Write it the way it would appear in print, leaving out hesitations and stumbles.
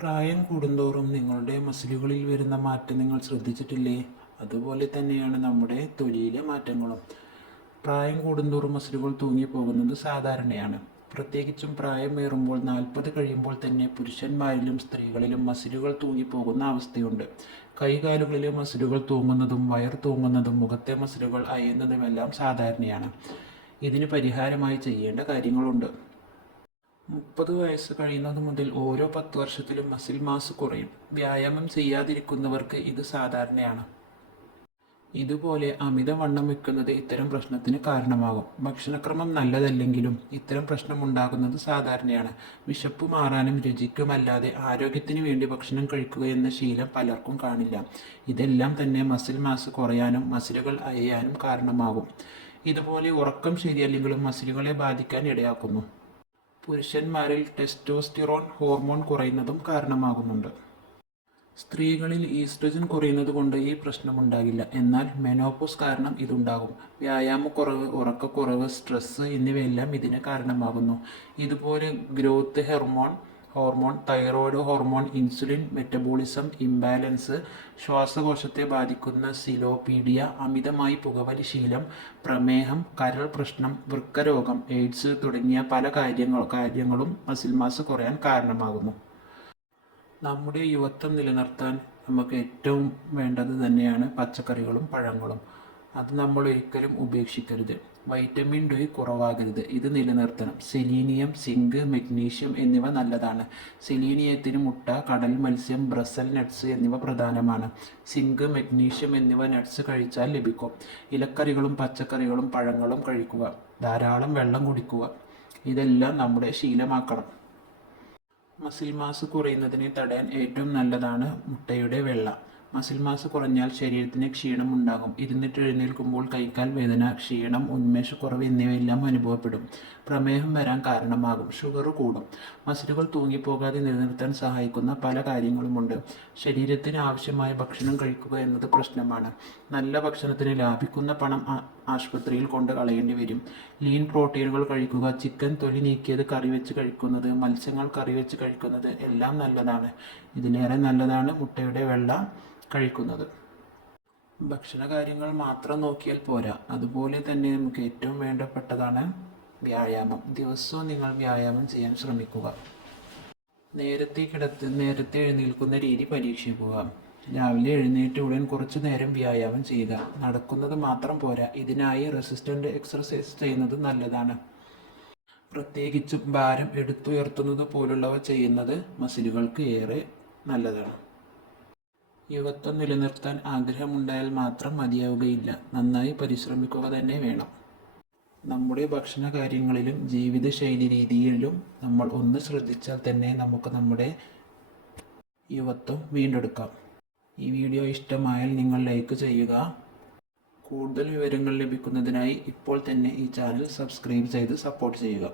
പ്രായം കൂടുന്തോറും നിങ്ങളുടെ മസിലുകളിൽ വരുന്ന മാറ്റം നിങ്ങൾ ശ്രദ്ധിച്ചിട്ടില്ലേ? അതുപോലെ തന്നെയാണ് നമ്മുടെ തൊലിയിലെ മാറ്റങ്ങളും. പ്രായം കൂടുന്തോറും മസിലുകൾ തൂങ്ങിപ്പോകുന്നത് സാധാരണയാണ്. പ്രത്യേകിച്ചും പ്രായമേറുമ്പോൾ 40 കഴിയുമ്പോൾ തന്നെ പുരുഷന്മാരിലും സ്ത്രീകളിലും മസിലുകൾ തൂങ്ങിപ്പോകുന്ന അവസ്ഥയുണ്ട്. കൈകാലുകളിലെ മസിലുകൾ തൂങ്ങുന്നതും വയർ തൂങ്ങുന്നതും മുഖത്തെ മസിലുകൾ അയയുന്നതുമെല്ലാം സാധാരണയാണ്. ഇതിന് പരിഹാരമായി ചെയ്യേണ്ട കാര്യങ്ങളുണ്ട്. 30 വയസ്സ് കഴിയുന്നത് മുതൽ ഓരോ 10 വർഷത്തിലും മസിൽ മാസ് കുറയും. വ്യായാമം ചെയ്യാതിരിക്കുന്നവർക്ക് ഇത് സാധാരണയാണ്. ഇതുപോലെ അമിതവണ്ണം വെക്കുന്നത് ഇത്തരം പ്രശ്നത്തിന് കാരണമാകും. ഭക്ഷണക്രമം നല്ലതല്ലെങ്കിലും ഇത്തരം പ്രശ്നമുണ്ടാകുന്നത് സാധാരണയാണ്. വിശപ്പ് മാറാനും രുചിക്കുമല്ലാതെ ആരോഗ്യത്തിന് വേണ്ടി ഭക്ഷണം കഴിക്കുക എന്ന ശീലം പലർക്കും കാണില്ല. ഇതെല്ലാം തന്നെ മസിൽ മാസ് കുറയാനും മസിലുകൾ അയയാനും കാരണമാകും. ഇതുപോലെ ഉറക്കം ശരിയല്ലെങ്കിലും മസിലുകളെ ബാധിക്കാൻ ഇടയാക്കുന്നു. പുരുഷന്മാരിൽ ടെസ്റ്റോസ്റ്റിറോൺ ഹോർമോൺ കുറയുന്നതും കാരണമാകുന്നുണ്ട്. സ്ത്രീകളിൽ ഈസ്ട്രജൻ കുറയുന്നത് കൊണ്ട് ഈ പ്രശ്നമുണ്ടാകില്ല. എന്നാൽ മെനോപോസ് കാരണം ഇതുണ്ടാകും. വ്യായാമക്കുറവ്, ഉറക്കക്കുറവ്, സ്ട്രെസ് എന്നിവയെല്ലാം ഇതിന് കാരണമാകുന്നു. ഇതുപോലെ growth hormone, thyroid hormone, insulin metabolism imbalance, ശ്വാസകോശത്തെ ബാധിക്കുന്ന സിലോപീഡിയ, അമിതമായി പുകവലി ശീലം, പ്രമേഹം, കരൾ പ്രശ്നം, വൃക്കരോഗം, എയ്ഡ്സ് തുടങ്ങിയ പല കാര്യങ്ങളും മസിൽ മാസ് കുറയാൻ കാരണമാകുന്നു. നമ്മുടെ യുവത്വം നിലനിർത്താൻ നമുക്ക് ഏറ്റവും വേണ്ടത് തന്നെയാണ് പച്ചക്കറികളും പഴങ്ങളും. അത് നമ്മൾ ഒരിക്കലും ഉപേക്ഷിക്കരുത്. വൈറ്റമിൻ ഡി കുറവാകരുത്. ഇത് നിലനിർത്തണം. സെലീനിയം, സിങ്ക്, മഗ്നീഷ്യം എന്നിവ നല്ലതാണ്. സെലീനിയത്തിന് മുട്ട, കടൽ മത്സ്യം, ബ്രസൽ നട്ട്സ് എന്നിവ പ്രധാനമാണ്. സിങ്ക്, മഗ്നീഷ്യം എന്നിവ നട്ട്സ് കഴിച്ചാൽ ലഭിക്കും. ഇലക്കറികളും പച്ചക്കറികളും പഴങ്ങളും കഴിക്കുക. ധാരാളം വെള്ളം കുടിക്കുക. ഇതെല്ലാം നമ്മുടെ ശീലമാക്കണം. മസിൽ മാസ് കുറയുന്നതിനെ തടയാൻ ഏറ്റവും നല്ലതാണ് മുട്ടയുടെ വെള്ള. മസിൽ മാസ് കുറഞ്ഞാൽ ശരീരത്തിന് ക്ഷീണം ഉണ്ടാകും. ഇരുന്നിട്ട് എഴുന്നേൽക്കുമ്പോൾ കൈക്കാൽ വേദന, ക്ഷീണം, ഉന്മേഷക്കുറവ് എന്നിവയെല്ലാം അനുഭവപ്പെടും. പ്രമേഹം വരാൻ കാരണമാകും. ഷുഗർ കൂടും. മസിലുകൾ തൂങ്ങിപ്പോകാതെ നിലനിർത്താൻ സഹായിക്കുന്ന പല കാര്യങ്ങളുമുണ്ട്. ശരീരത്തിന് ആവശ്യമായ ഭക്ഷണം കഴിക്കുക എന്നത് പ്രശ്നമാണ്. നല്ല ഭക്ഷണത്തിന് ലാഭിക്കുന്ന പണം ആശുപത്രിയിൽ കൊണ്ട് കളയേണ്ടി വരും. ലീൻ പ്രോട്ടീനുകൾ കഴിക്കുക. ചിക്കൻ തൊലി നീക്കിയത് കറിവെച്ച് കഴിക്കുന്നത്, മത്സ്യങ്ങൾ കറിവെച്ച് കഴിക്കുന്നത് എല്ലാം നല്ലതാണ്. ഇതിലേറെ നല്ലതാണ് മുട്ടയുടെ വെള്ള കഴിക്കുന്നത്. ഭക്ഷണ കാര്യങ്ങൾ മാത്രം നോക്കിയാൽ പോരാ. അതുപോലെ തന്നെ നമുക്ക് ഏറ്റവും വേണ്ടപ്പെട്ടതാണ് വ്യായാമം. ദിവസവും നിങ്ങൾ വ്യായാമം ചെയ്യാൻ ശ്രമിക്കുക. നേരത്തെ എഴുന്നേൽക്കുന്ന രീതി പരീക്ഷിക്കുക. രാവിലെ എഴുന്നേറ്റ് ഉടൻ കുറച്ചു നേരം വ്യായാമം ചെയ്യുക. നടക്കുന്നത് മാത്രം പോരാ. ഇതിനായി റെസിസ്റ്റൻ്റ് എക്സർസൈസ് ചെയ്യുന്നത് നല്ലതാണ്. പ്രത്യേകിച്ചും ഭാരം എടുത്തുയർത്തുന്നത് പോലുള്ളവ ചെയ്യുന്നത് മസിലുകൾക്ക് ഏറെ നല്ലതാണ്. യുവത്വം നിലനിർത്താൻ ആഗ്രഹമുണ്ടായാൽ മാത്രം മതിയാവുകയില്ല. നന്നായി പരിശ്രമിക്കുക തന്നെ വേണം. നമ്മുടെ ഭക്ഷണ കാര്യങ്ങളിലും ജീവിതശൈലി രീതിയിലും നമ്മൾ ഒന്ന് ശ്രദ്ധിച്ചാൽ തന്നെ നമുക്ക് നമ്മുടെ യുവത്വം വീണ്ടെടുക്കാം. ഈ വീഡിയോ ഇഷ്ടമായാൽ നിങ്ങൾ ലൈക്ക് ചെയ്യുക. കൂടുതൽ വിവരങ്ങൾ ലഭിക്കുന്നതിനായി ഇപ്പോൾ തന്നെ ഈ ചാനൽ സബ്സ്ക്രൈബ് ചെയ്ത് സപ്പോർട്ട് ചെയ്യുക.